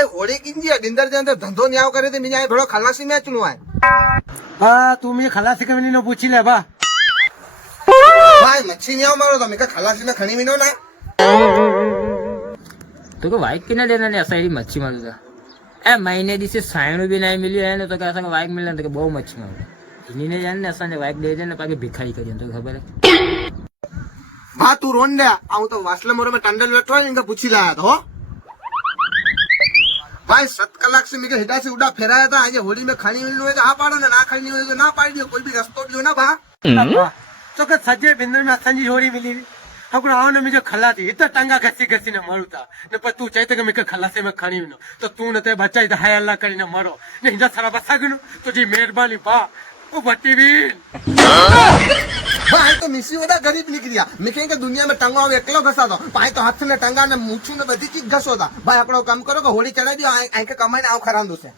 भाई होली किंजी डिंदर के अंदर धंधो न्याव करे थे मिया घोड़ो खलासी मैच नु है हाँ तू मुझे खलासी कमी नो पूछी ले बा भाई मच्छी न्याव मारो तो मैं खलासी में खणी मिनो ना तो को वाइक किना लेना ने असाई मच्छी मारू था ए महीने दिसे सायणो भी नहीं मिली है तो कैसा वाइक मिलने तो बहु मच्छी मारू इन्हीं ने जाने असा ने वाइक दे देने पाके भिखारी करी तो खबर है भा तू रोन दे आऊं तो वासले मोरे में टंडल बैठो है इनका पूछी लाया था हो भाई 7 कलाक से मेरे हिडा से उड़ा फेराया था आज होली में खानी मिलनी है तो हाँ पाड़ो ना खानी मिले तो ना पाड़ी दियो कोई भी रस्तो दियो ना भा तो के सजे बिंदर में असांजी होड़ी मिली हमको आओ ने मुझे खला थी इतना टंगा घसी घसी ने मरू था ने पर तू चाहते कि मैं खलासे में खणी विनो तो तू ने ते बचाई तो हाय अल्लाह करी ने मरो ने हिंदा सारा बसा गनु तुझी मेहरबानी बा ओ भट्टी बीन भाई तो मिसी होता गरीब निकलिया मिके के दुनिया में टंगा हुआ एकलो घसा दो भाई तो हाथ ने टंगा ने मूछू ने बधी चीज घसो था भाई एकड़ो काम करो कि होली चढ़ा दियो आई के कमाई ने आओ खरांदो से